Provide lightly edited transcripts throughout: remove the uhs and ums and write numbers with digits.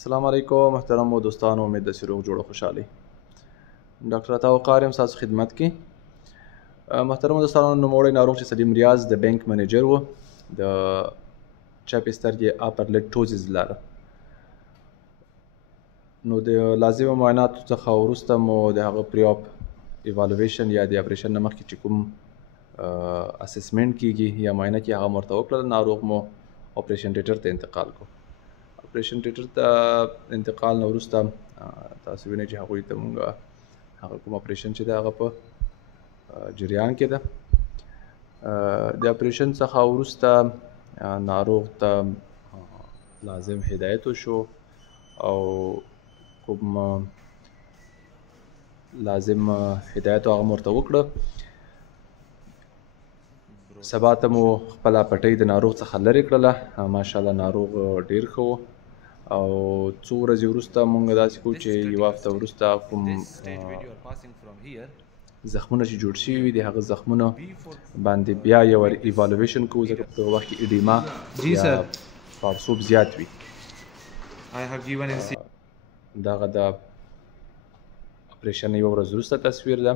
السلام علیکم محترم دوستانو، امید ده چې روغ جوړ او خوشحالئ. ډاکټر عطا وقار یم ستاسو خدمت کې. محترم دوستانو، نوموړی ناروغ چې سلیم ریاض د بینک منیجر و، د چپې سترګې اپر لید ټوزز لاره. نو د لازمو معایناتو څخه وروسته مو د هغه پری آپ ایوالویشن یا د اپریشن نه مخکې چې کوم اسسمنټ کیږي یا معاینه کې هغه ورته وکړل. ناروغ مو اپریشن تیټر ته انتقال کو. اپریشن تیټر ته انتقال نه وروسته تاسو وینئ چې هغوی ته مونږ هغه کوم اپریشن چې دی هغه په جریان کې ده. د اپریشن څخه وروسته ناروغ ته لازم هدایت وشو او کوم لازم هدایت هغه مو ورته وکړه. سبا ته مو خپله پټۍ د ناروغ څخه لرې کړله. ماشاءالله ناروغ ډېر ښه و او څو ورځې وروسته مونږ داسې کوو چې یوه هفته وروسته کوم زخمونه چې جوړ شوي وي د هغه زخمونه باندې بیا یو ایوالویشن کوو، ځکه په دغه وخت کې ایډیما یا پړسوب زیات وي. دغه د اپریشن یوه ورځ وروسته تصویر ده.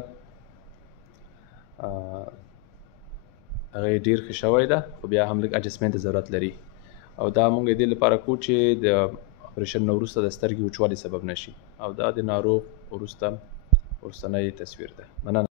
هغه یې ډېر ښه شوی ده، خو بیا هم لږ اجسټمنټ ته ضرورت لري او دا مونږ یې دې لپاره کوو چې د اپریشن نه وروسته د سترګې وچوالي سبب نشي، او دا د ناروغ وروسته وروستنی تصویر ده. مننه.